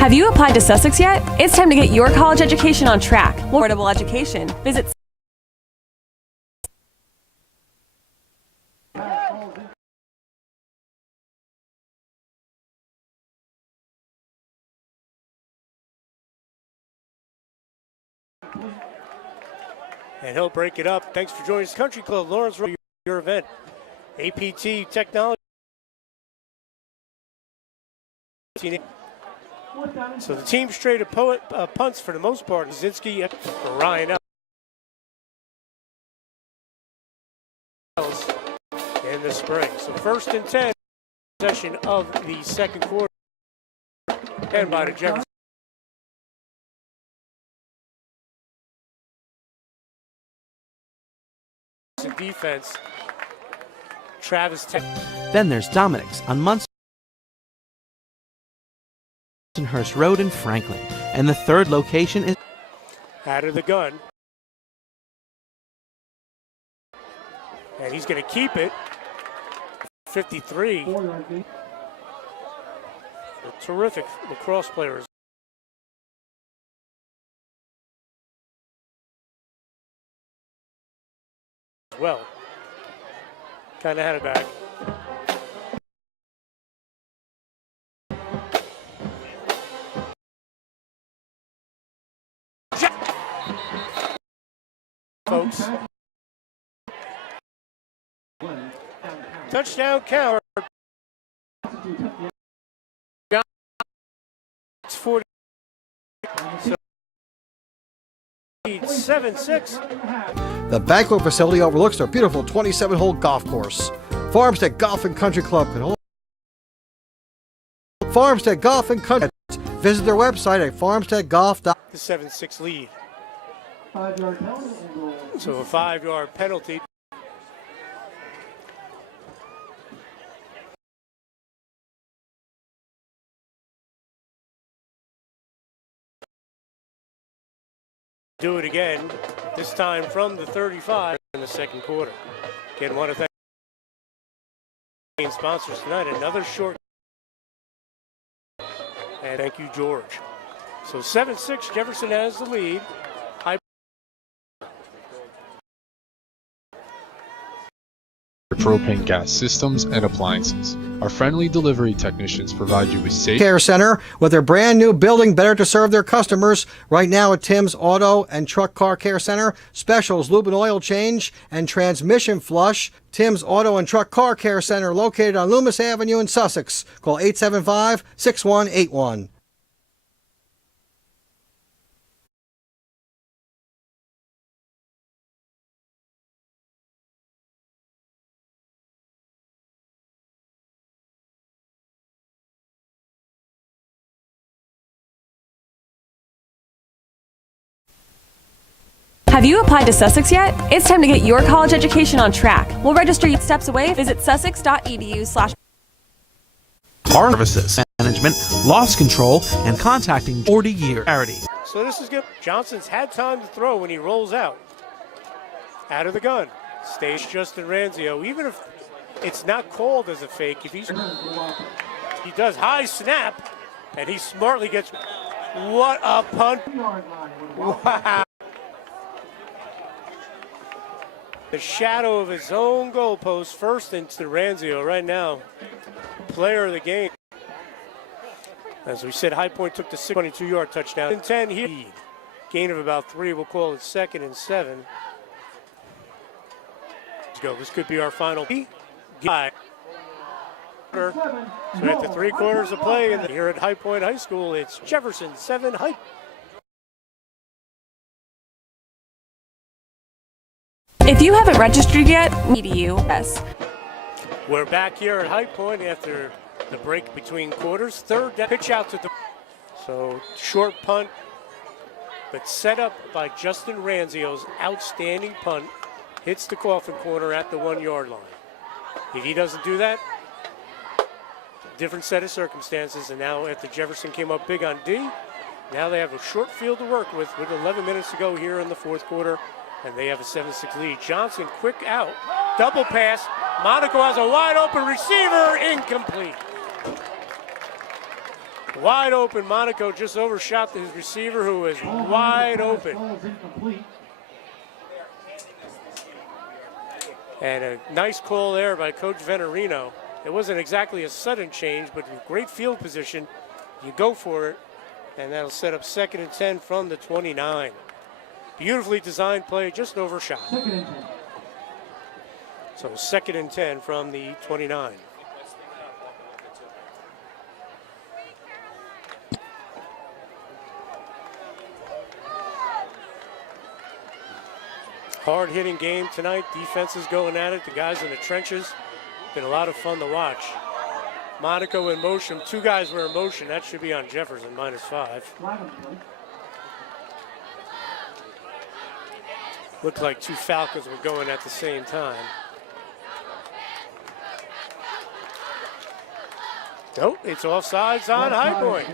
Have you applied to Sussex yet? It's time to get your college education on track. More affordable education. Visit And he'll break it up. Thanks for joining us, Country Club Lawrence, your event. APT Technology. So the team straight punts for the most part. Zinski for Ryan Ellis in the spring. So 1st and 10 possession of the second quarter. And by the Jefferson. Defense. Travis. Then there's Dominic's on Munstenhurst Road in Franklin. And the third location is out of the gun. And he's going to keep it. 53. Terrific lacrosse players. Well, kind of had it back. Folks. Touchdown count. It's 40. So 7-6. The banquet facility overlooks their beautiful 27-hole golf course. Farmstead Golf and Country Club can hold. Farmstead Golf and Country. Visit their website at farmsteadgolf.com. The 7-6 lead. So a 5-yard penalty. Do it again, this time from the 35 in the second quarter. Again, want to thank sponsors tonight. Another short. And thank you, George. So 7-6, Jefferson has the lead. Propane gas systems and appliances. Our friendly delivery technicians provide you with safe Care Center with their brand new building better to serve their customers. Right now at Tim's Auto and Truck Car Care Center, specials lube and oil change and transmission flush. Tim's Auto and Truck Car Care Center located on Loomis Avenue in Sussex. Call 875-6181. Have you applied to Sussex yet? It's time to get your college education on track. We'll register you steps away. Visit sussex.edu/. Our services, management, loss control, and contacting 40-year charity. So this is good. Johnson's had time to throw when he rolls out. Out of the gun. Stays Justin Ranzio. Even if it's not called as a fake, if he does high snap, and he smartly gets. What a punt. Wow. The shadow of his own goalpost, first into Ranzio right now. Player of the game. As we said, High Point took the 22-yard touchdown. In 10 here. Gain of about 3. We'll call it 2nd and 7. Let's go. This could be our final guy. So at the 3 quarters of play, and here at High Point High School, it's Jefferson 7 High. If you haven't registered yet, yes. We're back here at High Point after the break between quarters. Third down, pitch out to the. So short punt, but set up by Justin Ranzio's outstanding punt. Hits the coffin corner at the 1-yard line. If he doesn't do that, different set of circumstances. And now after Jefferson came up big on D, now they have a short field to work with 11 minutes to go here in the fourth quarter. And they have a 7-6 lead. Johnson, quick out. Double pass. Monaco has a wide open receiver. Incomplete. Wide open. Monaco just overshot his receiver, who is wide open. And a nice call there by Coach Venturino. It wasn't exactly a sudden change, but with great field position, you go for it, and that'll set up 2nd and 10 from the 29. Beautifully designed play, just overshot. So 2nd and 10 from the 29. Hard-hitting game tonight. Defense is going at it. The guys in the trenches. Been a lot of fun to watch. Monaco in motion. 2 guys were in motion. That should be on Jefferson, -5. Looked like 2 Falcons were going at the same time. Nope, it's offsides on High Point.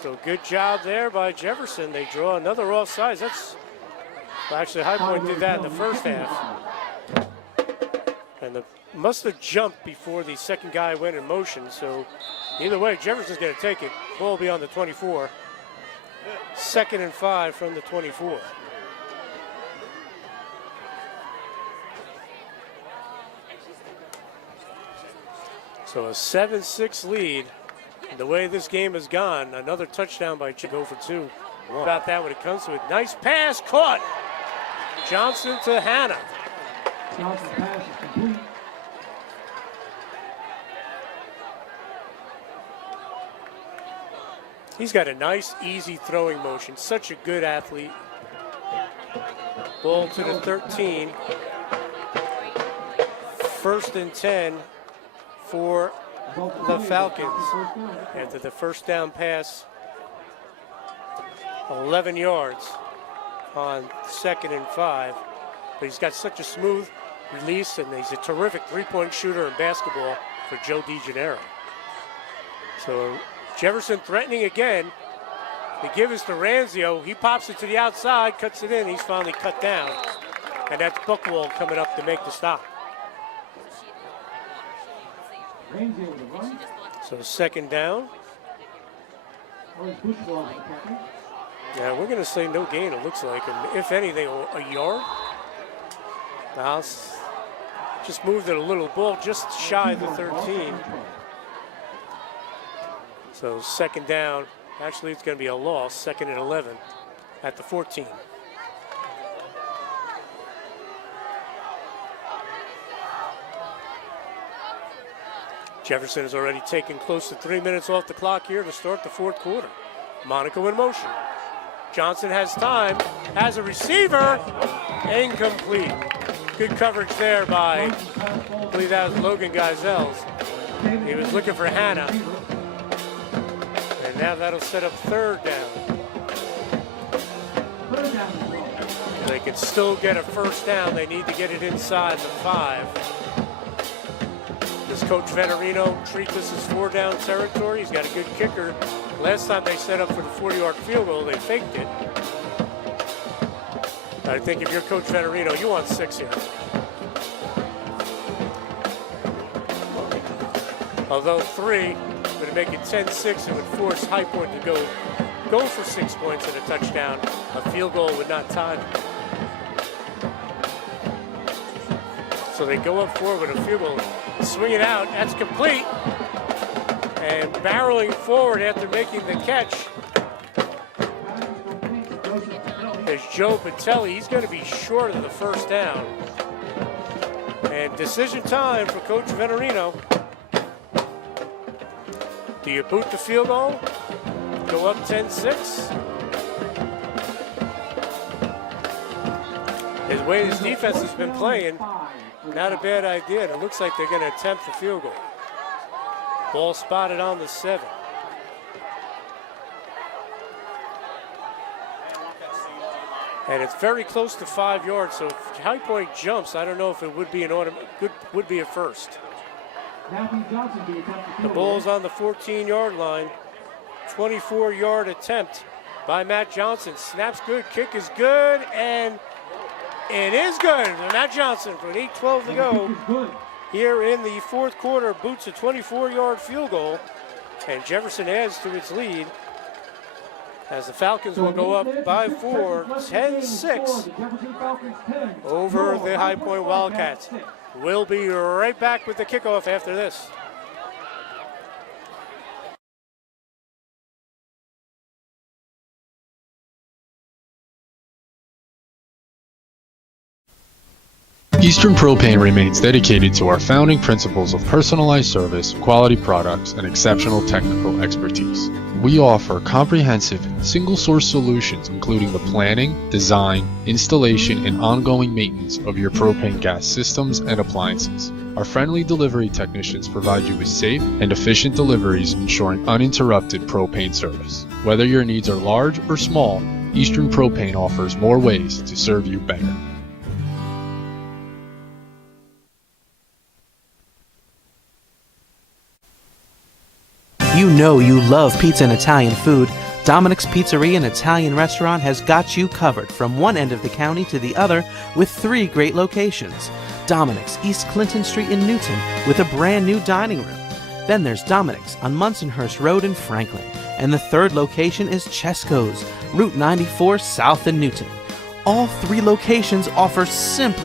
So good job there by Jefferson. They draw another offsides. Well, actually, High Point did that in the first half. And must have jumped before the second guy went in motion. So either way, Jefferson's going to take it. Ball will be on the 24. 2nd and 5 from the 24. So a 7-6 lead. The way this game has gone, another touchdown by Chico for 2. About that when it comes to it. Nice pass caught. Johnson to Hannah. Johnson's pass is complete. He's got a nice, easy throwing motion. Such a good athlete. Ball to the 13. 1st and 10 for the Falcons. After the first down pass, 11 yards on 2nd and 5. But he's got such a smooth release, and he's a terrific three-point shooter in basketball for Joe DeGennaro. So Jefferson threatening again. They give us to Ranzio. He pops it to the outside, cuts it in. He's finally cut down. And that's Buckwald coming up to make the stop. So 2nd down. Yeah, we're going to say no gain, it looks like. And if anything, a yard. Now, just moved it a little. Ball just shy of the 13. So 2nd down. Actually, it's going to be a loss. 2nd and 11 at the 14. Jefferson has already taken close to 3 minutes off the clock here to start the 4th quarter. Monaco in motion. Johnson has time, has a receiver, incomplete. Good coverage there by, I believe that was Logan Geisels. He was looking for Hannah. And now that'll set up 3rd down. They can still get a 1st down. They need to get it inside the 5. Does Coach Venturino treat this as 4-down territory? He's got a good kicker. Last time they set up for the 40-yard field goal, they faked it. I think if you're Coach Venturino, you want 6 here. Although 3 would make it 10-6, it would force High Point to go for 6 points and a touchdown. A field goal would not time it. So they go up 4 with a field goal. Swing it out, that's complete. And barreling forward after making the catch is Joe Patelli. He's going to be short of the 1st down. And decision time for Coach Venturino. Do you boot the field goal? Go up 10-6? The way his defense has been playing, not a bad idea. And it looks like they're going to attempt the field goal. Ball spotted on the 7. And it's very close to 5 yards. So if High Point jumps, I don't know if it would be would be a 1st. The ball's on the 14-yard line. 24-yard attempt by Matt Johnson. Snaps good, kick is good, and it is good. Matt Johnson from 8:12 to go here in the 4th quarter boots a 24-yard field goal And Jefferson adds to its lead as the Falcons will go up by 4, 10-6 over the High Point Wildcats. We'll be right back with the kickoff after this. Eastern Propane remains dedicated to our founding principles of personalized service, quality products, and exceptional technical expertise. We offer comprehensive, single-source solutions including the planning, design, installation, and ongoing maintenance of your propane gas systems and appliances. Our friendly delivery technicians provide you with safe and efficient deliveries, ensuring uninterrupted propane service. Whether your needs are large or small, Eastern Propane offers more ways to serve you better. You know you love pizza and Italian food. Dominic's Pizzeria and Italian Restaurant has got you covered from one end of the county to the other with 3 great locations. Dominic's, East Clinton Street in Newton with a brand new dining room. Then there's Dominic's on Munsonhurst Road in Franklin. And the 3rd location is Chesco's, Route 94 South in Newton. All 3 locations offer simple.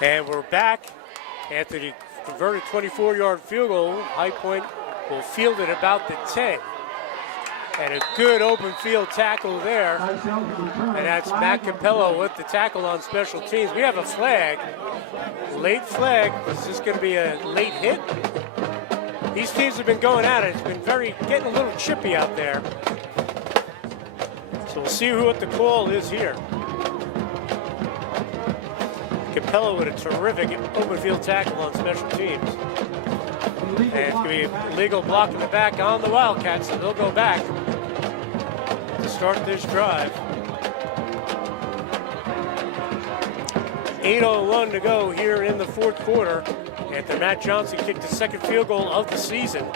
And we're back after the converted 24-yard field goal. High Point will field it about the 10. And a good open field tackle there. And that's Matt Capello with the tackle on special teams. We have a flag. Late flag. Is this going to be a late hit? These teams have been going at it. It's been getting a little chippy out there. So we'll see what the call is here. Capello with a terrific open field tackle on special teams. And it's going to be a legal block in the back on the Wildcats, so they'll go back to start this drive. 8:01 to go here in the 4th quarter after Matt Johnson kicked the 2nd field goal of the season.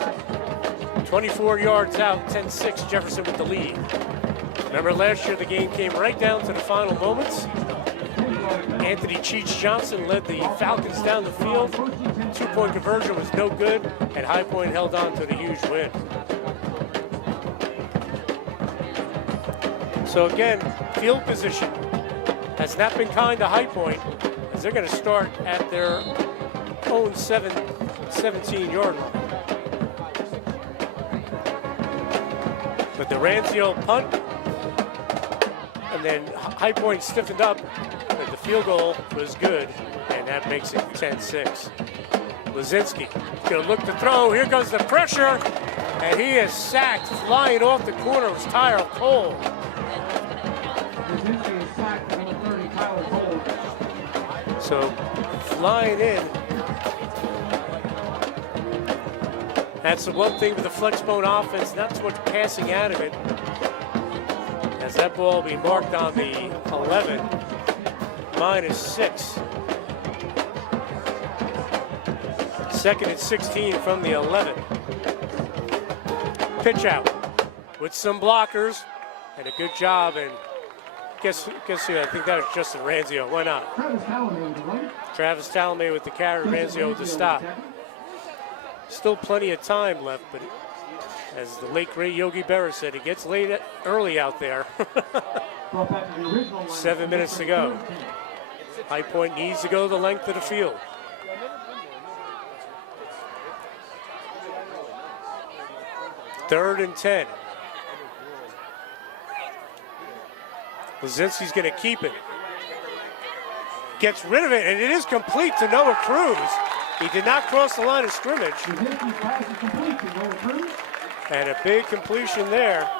24 yards out, 10-6, Jefferson with the lead. Remember last year the game came right down to the final moments. Anthony Cheech Johnson led the Falcons down the field. 2-point conversion was no good, and High Point held on to the huge win. So again, field position has not been kind to High Point, as they're going to start at their own 17-yard line. But the Ranzio punt, and then High Point stiffened up, but the field goal was good, and that makes it 10-6. Lazinski gonna look to throw. Here goes the pressure, and he is sacked, flying off the corner. It was Tyler Cole. So flying in. That's the one thing with the Flexbone offense, not too much passing out of it. As that ball will be marked on the 11, -6. 2nd and 16 from the 11. Pitch out with some blockers and a good job. And guess who? I think that was Justin Ranzio. Why not? Travis Talamay with the carry, Ranzio with the stop. Still plenty of time left, but as the late great Yogi Berra said, it gets late early out there. 7 minutes to go. High Point needs to go the length of the field. Third and 10. Lazinski's going to keep it. Gets rid of it, and it is complete to Noah Cruz. He did not cross the line of scrimmage. And a big completion there.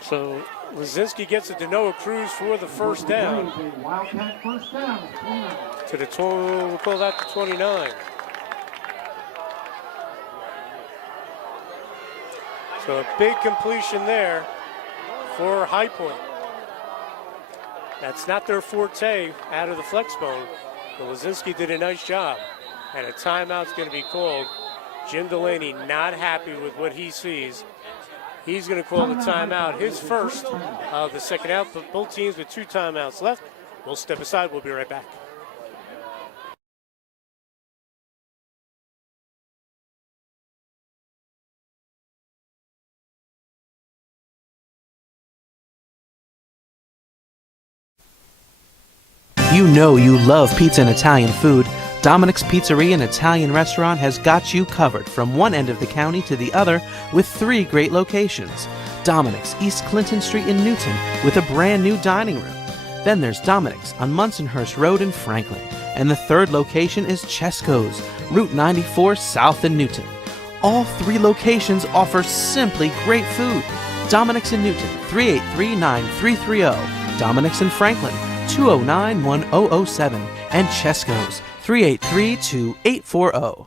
So Lazinski gets it to Noah Cruz for the first down. To the we'll call that the 29. So a big completion there for High Point. That's not their forte out of the Flexbone. But Lazinski did a nice job. And a timeout's going to be called. Jim Delaney not happy with what he sees. He's going to call the timeout, his first of the second half. But both teams with 2 timeouts left. We'll step aside. We'll be right back. You know you love pizza and Italian food. Dominic's Pizzeria and Italian Restaurant has got you covered from one end of the county to the other with 3 great locations. Dominic's, East Clinton Street in Newton, with a brand new dining room. Then there's Dominic's on Munsonhurst Road in Franklin. And the 3rd location is Chesco's, Route 94 South in Newton. All 3 locations offer simply great food. Dominic's in Newton, 383-9330. Dominic's in Franklin, 209-1007. And Chesco's, 383-2840.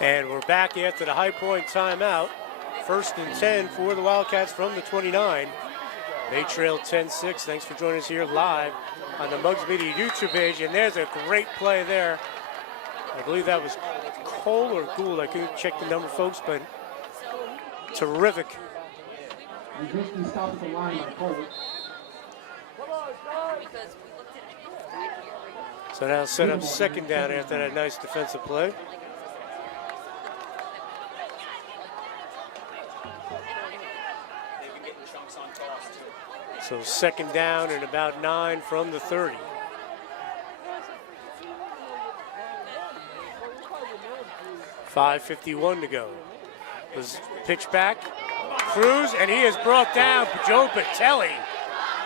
And we're back after the High Point timeout. 1st and 10 for the Wildcats from the 29. They trail 10-6. Thanks for joining us here live on the Mugs Media YouTube page. And there's a great play there. I believe that was Cole or Gould. I couldn't check the number, folks, but terrific. Resistance stop at the line by Cole. So now set up 2nd down after that nice defensive play. So 2nd down and about 9 from the 30. .551 to go. Was pitch back. Cruz, and he is brought down. Joe Patelli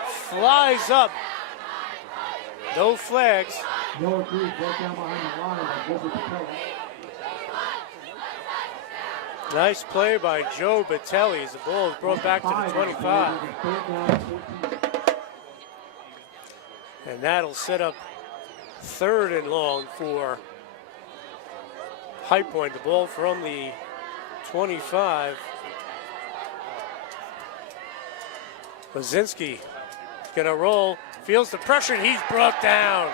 flies up. No flags. Noah Cruz brought down behind the line by Gilbert Patelli. Nice play by Joe Batelli as the ball is brought back to the 25. And that'll set up 3rd and long for High Point. The ball from the 25. Lazinski gonna roll, feels the pressure, and he's brought down.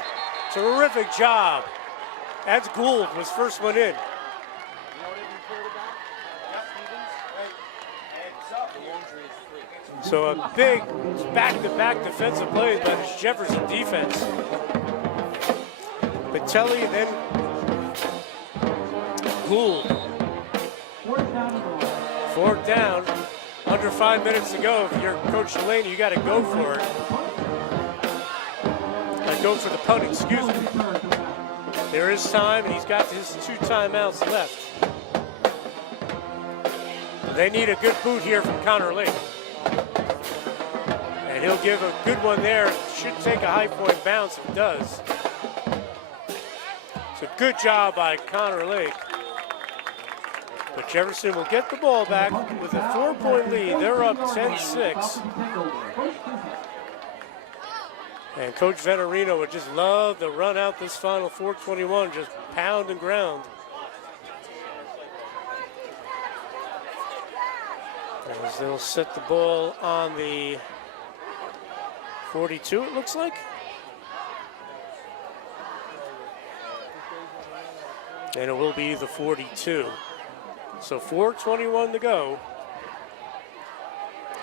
Terrific job. That's Gould, was first one in. So a big back-to-back defensive plays by this Jefferson defense. Patelli, then Gould. 4th down, under 5 minutes to go. If you're Coach Delaney, you got to go for it. Go for the punt, excuse me. There is time, and he's got his 2 timeouts left. They need a good boot here from Connor Lake. And he'll give a good one there. Should take a High Point bounce if it does. So good job by Connor Lake. But Jefferson will get the ball back with a 4-point lead. They're up 10-6. And Coach Venerino would just love to run out this final 4:21, just pound and ground. As they'll set the ball on the 42, it looks like. And it will be the 42. So 4:21 to go.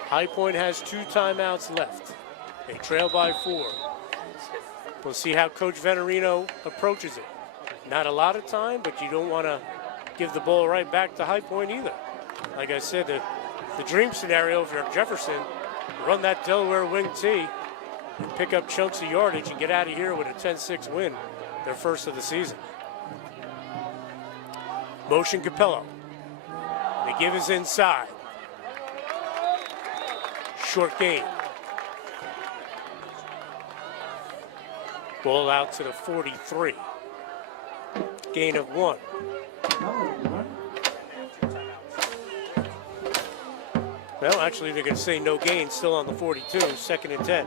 High Point has 2 timeouts left. They trail by 4. We'll see how Coach Venerino approaches it. Not a lot of time, but you don't want to give the ball right back to High Point either. Like I said, the dream scenario if you're Jefferson, run that Delaware wing tee, and pick up chunks of yardage and get out of here with a 10-6 win, their first of the season. Motion Capello. The give is inside. Short gain. Ball out to the 43. Gain of 1. Well, actually, they're going to say no gain, still on the 42, 2nd and 10.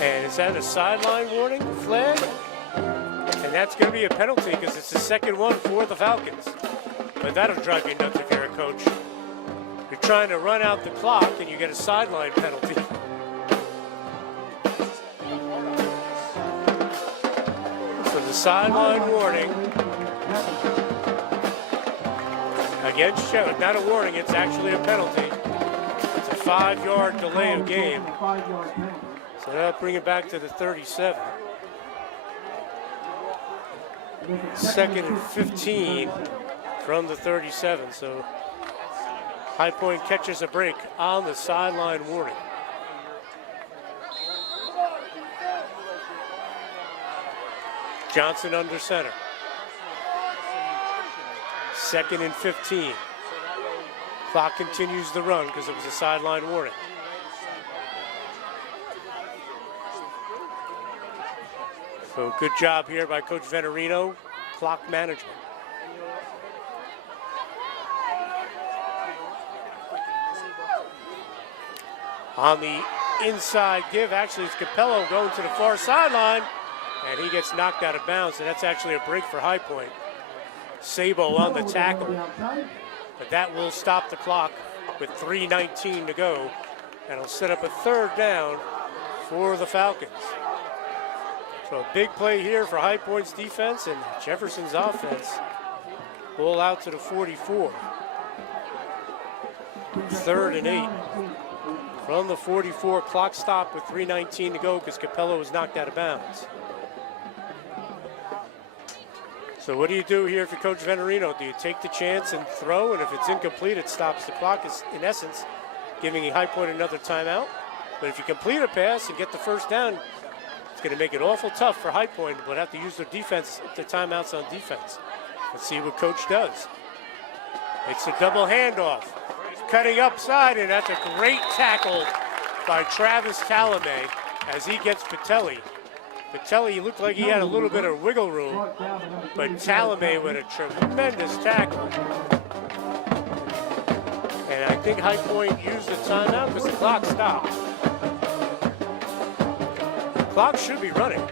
And is that a sideline warning flag? And that's going to be a penalty because it's the 2nd one for the Falcons. But that'll drive you nuts if you're a coach. You're trying to run out the clock and you get a sideline penalty. So the sideline warning against Shepard, not a warning, it's actually a penalty. It's a 5-yard delay of game. So that'll bring it back to the 37. 2nd and 15 from the 37. So High Point catches a break on the sideline warning. Johnson under center. 2nd and 15. Clock continues the run because it was a sideline warning. So good job here by Coach Venturino, clock management. On the inside give, actually it's Capello going to the far sideline, and he gets knocked out of bounds, and that's actually a break for High Point. Sabo on the tackle, but that will stop the clock with 3:19 to go, and it'll set up a 3rd down for the Falcons. So a big play here for High Point's defense and Jefferson's offense. Ball out to the 44. 3rd and 8. From the 44, clock stopped with 3:19 to go because Capello was knocked out of bounds. So what do you do here if you're Coach Venturino? Do you take the chance and throw, and if it's incomplete, it stops the clock, is in essence giving High Point another timeout? But if you complete a pass and get the 1st down, it's going to make it awful tough for High Point, but have to use their defense, their timeouts on defense. Let's see what Coach does. It's a double handoff. Cutting upside, and that's a great tackle by Travis Talamay as he gets Patelli. Patelli looked like he had a little bit of wiggle room, but Talamay with a tremendous tackle. And I think High Point used the timeout because the clock stopped. The clock should be running.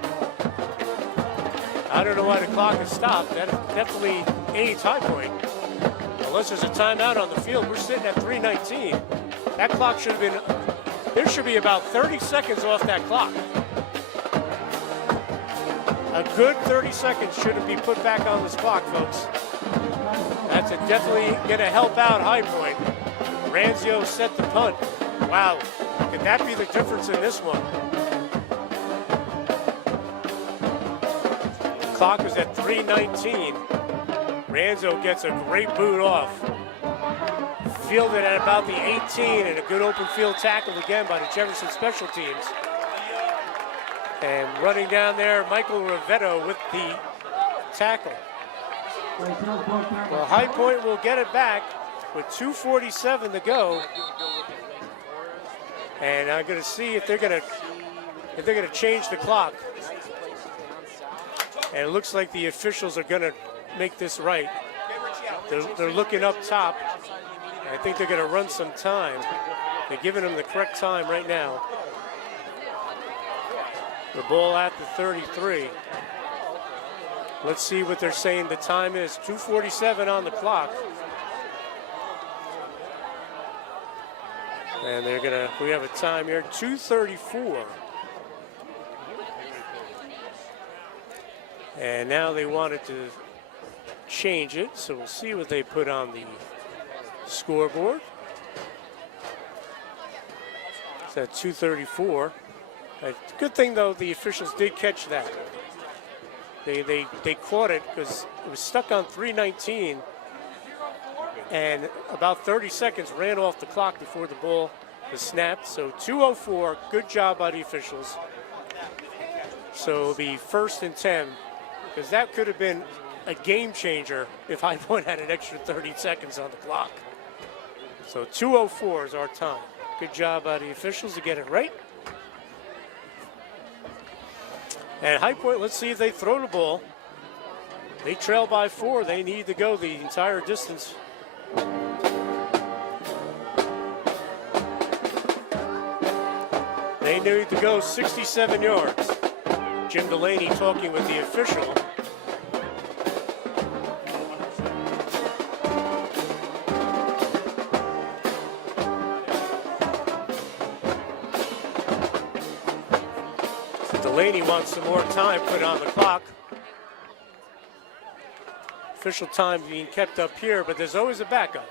I don't know why the clock has stopped. That definitely aids High Point. Unless there's a timeout on the field, we're sitting at 3:19. That clock should have been, there should be about 30 seconds off that clock. A good 30 seconds shouldn't be put back on this clock, folks. That's definitely going to help out High Point. Ranzio set the punt. Wow, could that be the difference in this one? The clock was at 3:19. Ranzo gets a great boot off. Fielded at about the 18, and a good open field tackle again by the Jefferson special teams. And running down there, Michael Rivetto with the tackle. Well, High Point will get it back with 2:47 to go. And I'm going to see if they're going to change the clock. And it looks like the officials are going to make this right. They're looking up top. I think they're going to run some time. They're giving them the correct time right now. The ball at the 33. Let's see what they're saying the time is. 2:47 on the clock. And we have a time here, 2:34. And now they wanted to change it, so we'll see what they put on the scoreboard. It's at 2:34. Good thing though, the officials did catch that. They caught it because it was stuck on 3:19, and about 30 seconds ran off the clock before the ball was snapped. So 2:04. Good job by the officials. So it'll be 1st and 10, because that could have been a game changer if High Point had an extra 30 seconds on the clock. So 2:04 is our time. Good job by the officials to get it right. And High Point, let's see if they throw the ball. They trail by 4. They need to go the entire distance. They need to go 67 yards. Jim Delaney talking with the official. Delaney wants some more time put on the clock. Official time being kept up here, but there's always a backup.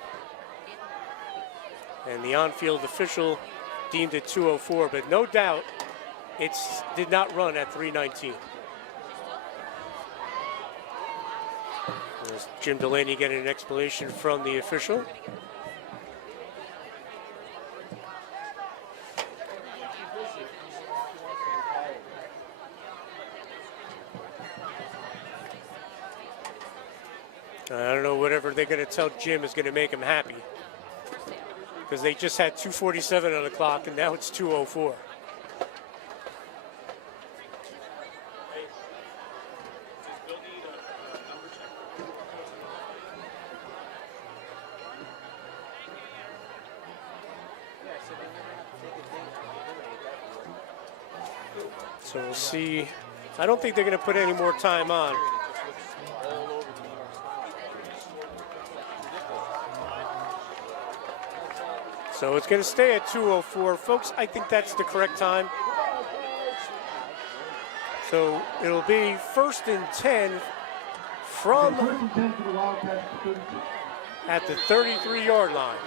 And the on-field official deemed it 2:04, but no doubt it did not run at 3:19. There's Jim Delaney getting an explanation from the official. I don't know, whatever they're going to tell Jim is going to make him happy. Because they just had 2:47 on the clock, and now it's 2:04. So we'll see. I don't think they're going to put any more time on. So it's going to stay at 2:04. Folks, I think that's the correct time. So it'll be 1st and 10 from First and 10 for the Wildcats. at the 33-yard line.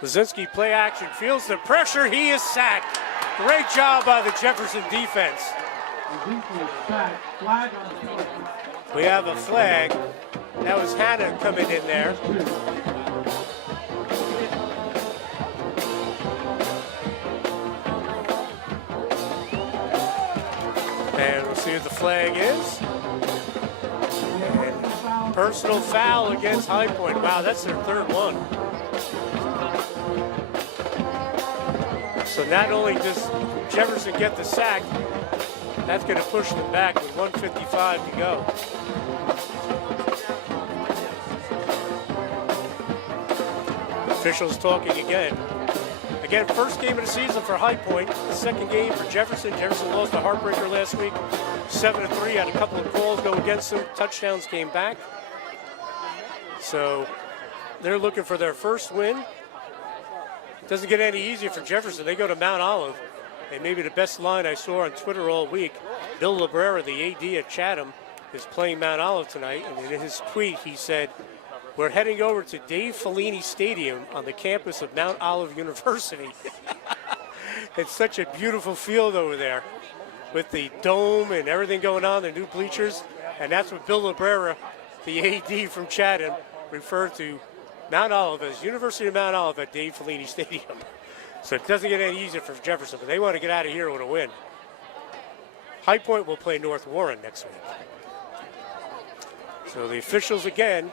Lazinski, play action, feels the pressure, he is sacked. Great job by the Jefferson defense. Flag on the field. We have a flag. That was Hannah coming in there. And we'll see what the flag is. And personal foul against High Point. Wow, that's their third one. So not only does Jefferson get the sack, that's going to push them back with 1:55 to go. Officials talking again. Again, first game of the season for High Point. Second game for Jefferson. Jefferson lost a heartbreaker last week, 7-3. Had a couple of calls go against them. Touchdowns came back. So they're looking for their first win. Doesn't get any easier for Jefferson. They go to Mount Olive. And maybe the best line I saw on Twitter all week, Bill Librera, the AD at Chatham, is playing Mount Olive tonight. And in his tweet, he said, "We're heading over to Dave Fellini Stadium on the campus of Mount Olive University." It's such a beautiful field over there with the dome and everything going on, the new bleachers. And that's what Bill Librera, the AD from Chatham, referred to Mount Olive as University of Mount Olive at Dave Fellini Stadium. So it doesn't get any easier for Jefferson, but they want to get out of here with a win. High Point will play North Warren next week. So the officials again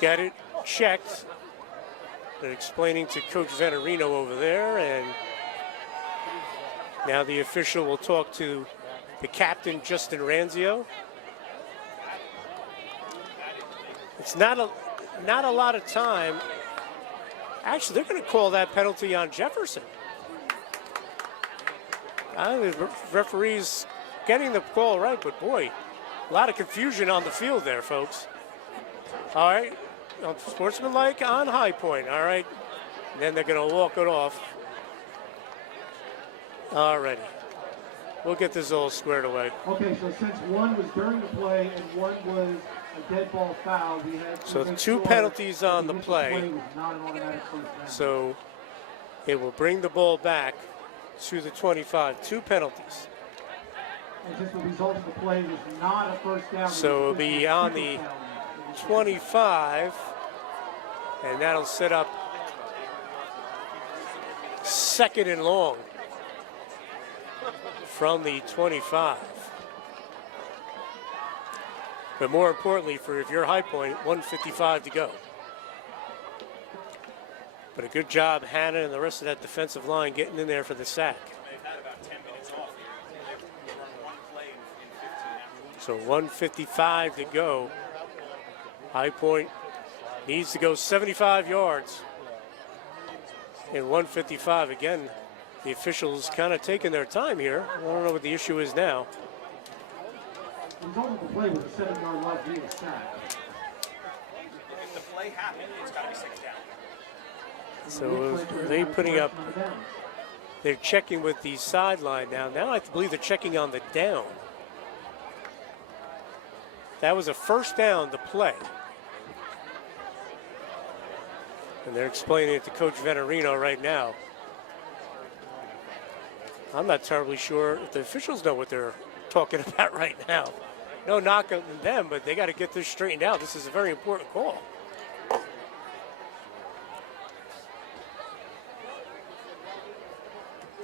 got it checked. They're explaining to Coach Venturino over there, and now the official will talk to the captain, Justin Ranzio. It's not a lot of time. Actually, they're going to call that penalty on Jefferson. The referee's getting the call right, but boy, a lot of confusion on the field there, folks. All right, sportsmanlike on High Point. All right, and then they're going to walk it off. All righty. We'll get this all squared away. Okay, so since one was during the play and one was a dead ball foul, we had So make two sure penalties on the initial play. was not an automatic first down. So it will bring the ball back to the 25. Two penalties. And since the result of the play was not a first down, So it'll be on the 25, and that'll set up 2nd and long from the 25. But more importantly, for if you're High Point, 1:55 to go. But a good job, Hannah and the rest of that defensive line getting in there for the sack. So 1:55 to go. High Point needs to go 75 yards. In 1:55 again, the officials kind of taking their time here. I don't know what the issue is now. The result of the play was a 7-yard line via sack. If the play happened, it's got to be 6 down. So they putting up, they're checking with the sideline now. Now I believe they're checking on the down. That was a first down to play. And they're explaining it to Coach Venturino right now. I'm not terribly sure if the officials know what they're talking about right now. No knock on them, but they got to get this straightened out. This is a very important call.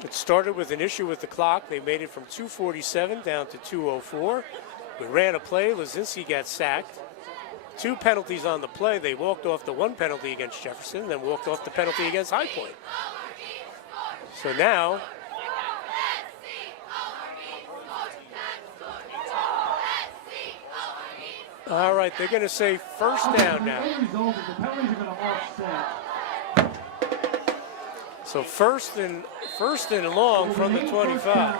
It started with an issue with the clock. They made it from 2:47 down to 2:04. We ran a play. Lazinski got sacked. 2 penalties on the play. They walked off the 1 penalty against Jefferson, then walked off the penalty against High Point. So now, all right, they're going to say first down now. The result is the penalties are going to offset. So first and long from the 25.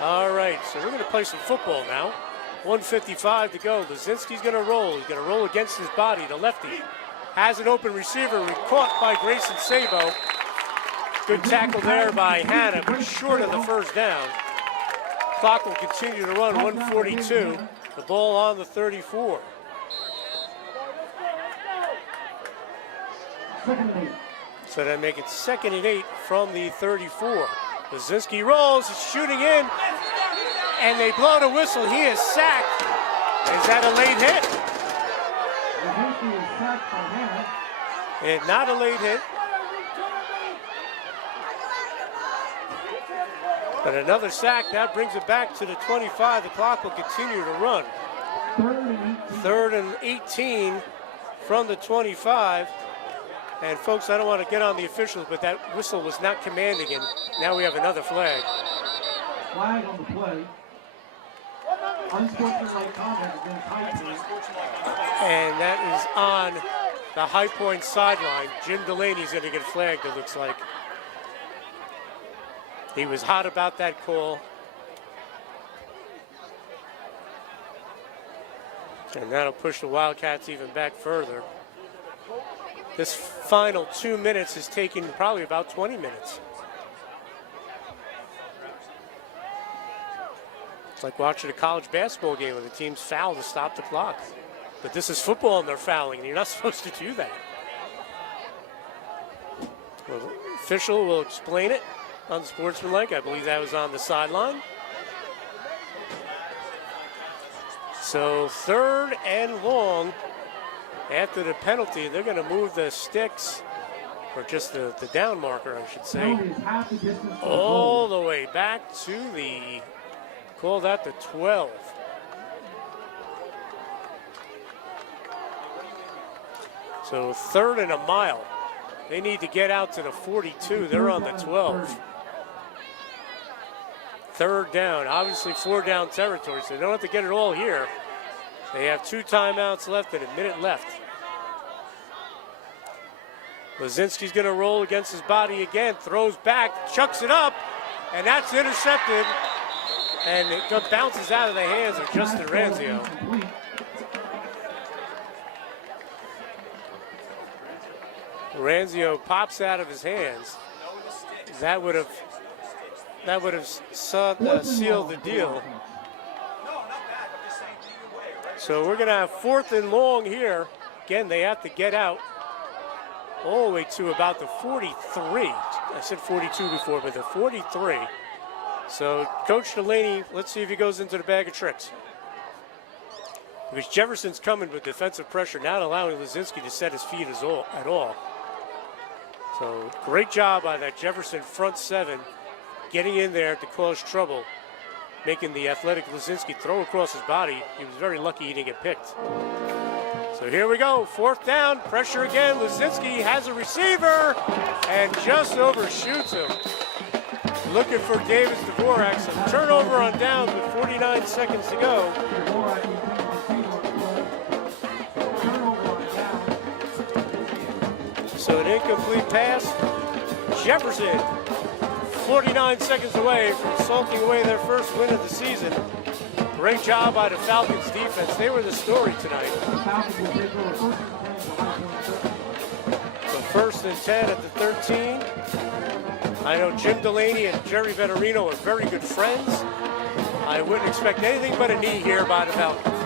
All right, so we're going to play some football now. 1:55 to go. Lazinski's going to roll. He's going to roll against his body. The lefty has an open receiver caught by Grayson Sabo. Good tackle there by Hanna, but short of the first down. Clock will continue to run. 1:42. The ball on the 34. So they make it 2nd and 8 from the 34. Lazinski rolls, he's shooting in, and they blow the whistle. He is sacked. Is that a late hit? Lazinski is sacked by Hanna. And not a late hit. But another sack, that brings it back to the 25. The clock will continue to run. 3rd and 18 from the 25. And folks, I don't want to get on the officials, but that whistle was not commanding him. Now we have another flag. Flag on the play. Unsportsmanlike conduct against High Point. And that is on the High Point sideline. Jim Delaney's going to get flagged, it looks like. He was hot about that call. And that'll push the Wildcats even back further. This final 2 minutes is taking probably about 20 minutes. It's like watching a college basketball game where the teams foul to stop the clock. But this is football and they're fouling, and you're not supposed to do that. Well, the official will explain it. Unsportsmanlike, I believe that was on the sideline. So 3rd and long after the penalty. They're going to move the sticks, or just the down marker, I should say, all the way back to the, call that the 12. So 3rd and a mile. They need to get out to the 42. They're on the 12. 3rd down, obviously 4 down territory, so they don't have to get it all here. They have 2 timeouts left and a minute left. Lazinski's going to roll against his body again, throws back, chucks it up, and that's intercepted. And it bounces out of the hands of Justin Ranzio. Ranzio pops out of his hands. That would have sealed the deal. So we're going to have 4th and long here. Again, they have to get out all the way to about the 43. I said 42 before, but the 43. So Coach Delaney, let's see if he goes into the bag of tricks. Because Jefferson's coming with defensive pressure, not allowing Lazinski to set his feet at all. So great job by that Jefferson front 7, getting in there to cause trouble, making the athletic Lazinski throw across his body. He was very lucky he didn't get picked. So here we go, 4th down, pressure again. Lazinski has a receiver and just overshoots him. Looking for Davis Dvorak. Some turnover on downs with 49 seconds to go. So an incomplete pass. Jefferson, 49 seconds away from salting away their first win of the season. Great job by the Falcons defense. They were the story tonight. So 1st and 10 at the 13. I know Jim Delaney and Jerry Vettorino are very good friends. I wouldn't expect anything but a knee here by the Falcons.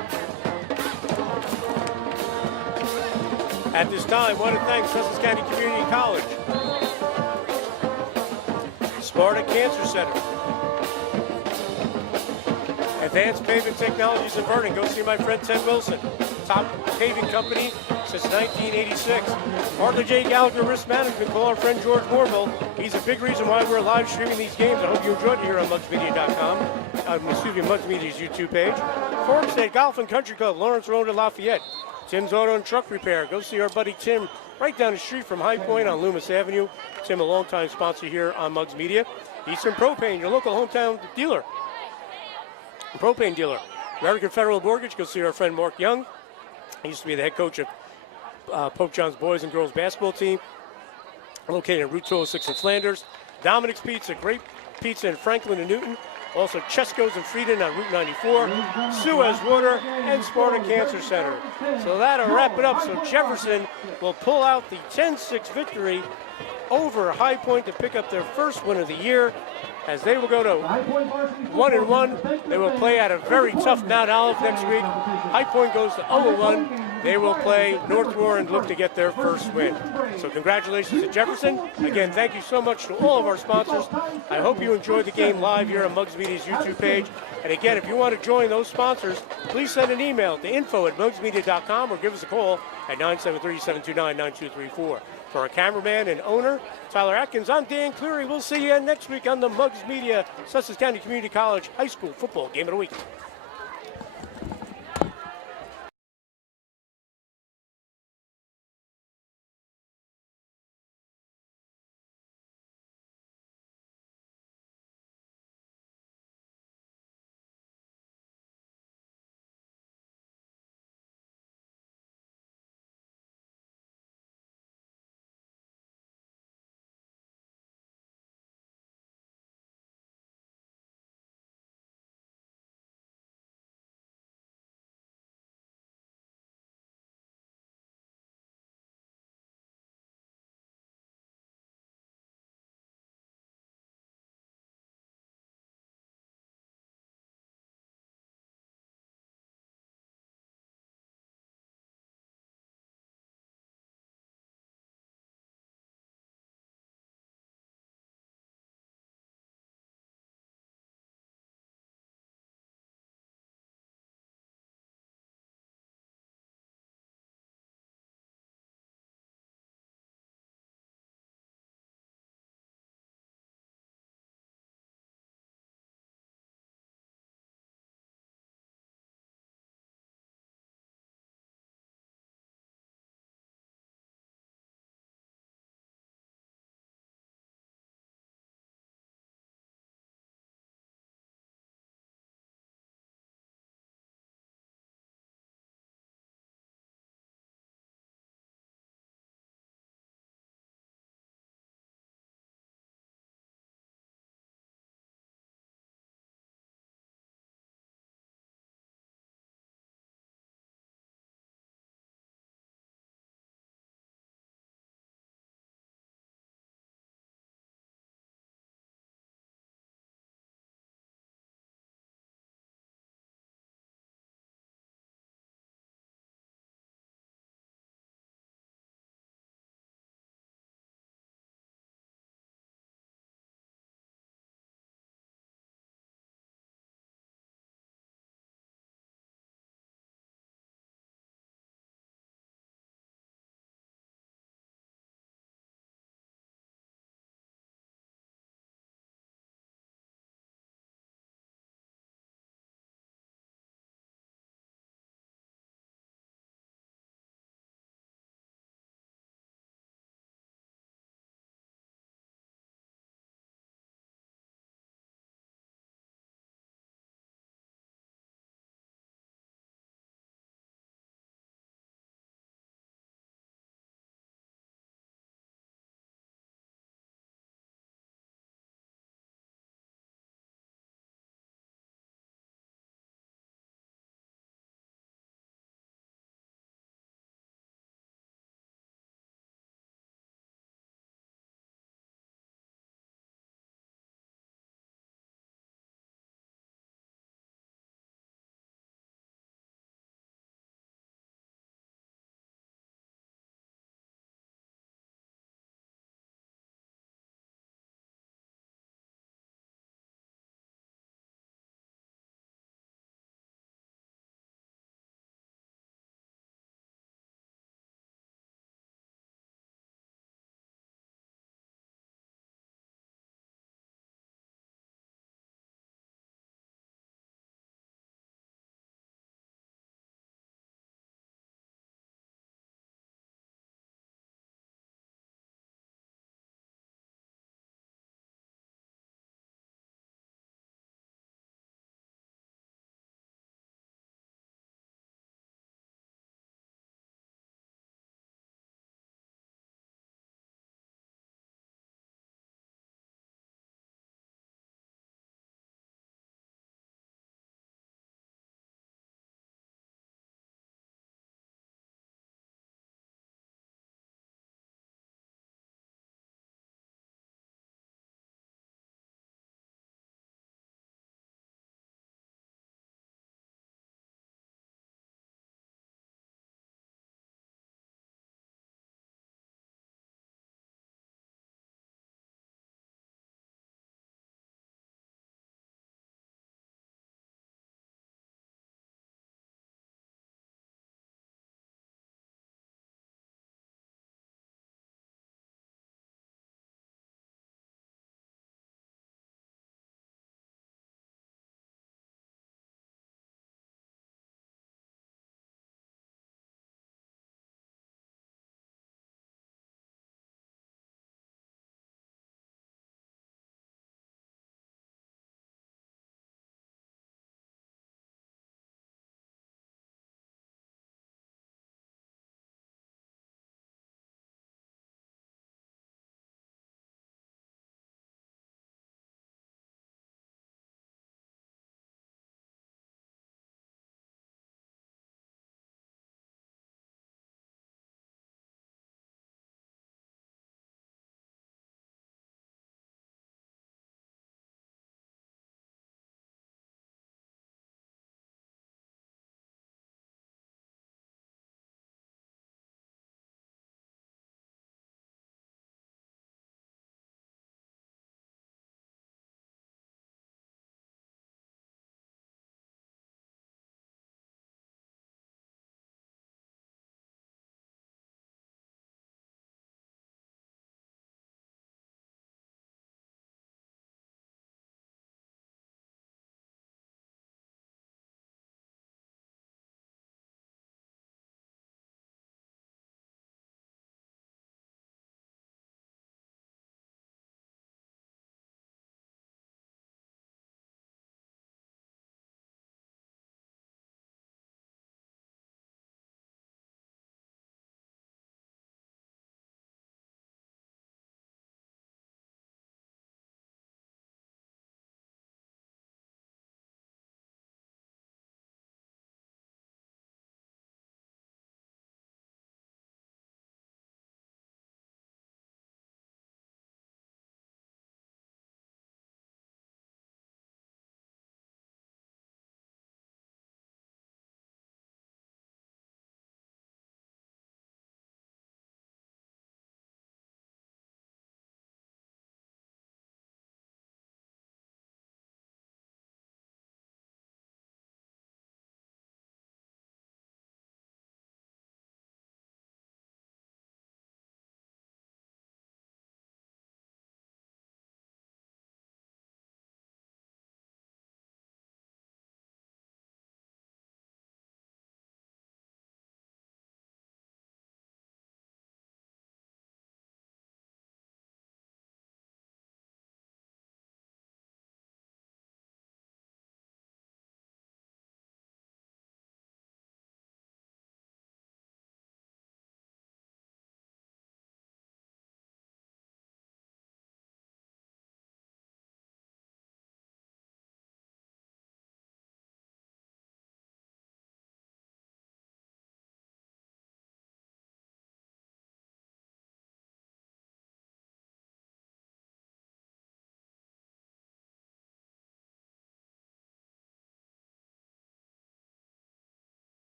At this time, I want to thank Sussex County Community College, Sparta Cancer Center. Advanced Pavement Technologies in Vernon. Go see my friend Ted Wilson. Top paving company since 1986. Arthur J. Gallagher Risk Management. Call our friend George Morville. He's a big reason why we're live streaming these games. I hope you enjoyed it here on MugsMedia.com. Mugs Media's YouTube page. Farmstead Golf and Country Club, Lawrence Road in Lafayette. Tim's Auto and Truck Repair. Go see our buddy Tim right down the street from High Point on Loomis Avenue. Tim, a longtime sponsor here on Mugs Media. Eastern Propane, your local hometown dealer. Propane dealer. American Federal Mortgage. Go see our friend Mark Young. He used to be the head coach of Pope John's boys and girls basketball team. Located in Route 206 in Flanders. Dominic's Pizza, great pizza in Franklin and Newton. Also Chesco's and Frieden on Route 94. Suez Water and Sparta Cancer Center. So that'll wrap it up. So Jefferson will pull out the 10-6 victory over High Point to pick up their first win of the year. As they will go to 1-1. They will play at a very tough Mount Olive next week. High Point goes to 0-1. They will play North Warren, look to get their first win. So congratulations to Jefferson. Again, thank you so much to all of our sponsors. I hope you enjoyed the game live here on Mugs Media's YouTube page. And again, if you want to join those sponsors, please send an email to info@mugsmedia.com or give us a call at 973-729-9234. For our cameraman and owner, Tyler Atkins, I'm Dan Cleary. We'll see you next week on the Mugs Media Sussex County Community College High School Football Game of the Week.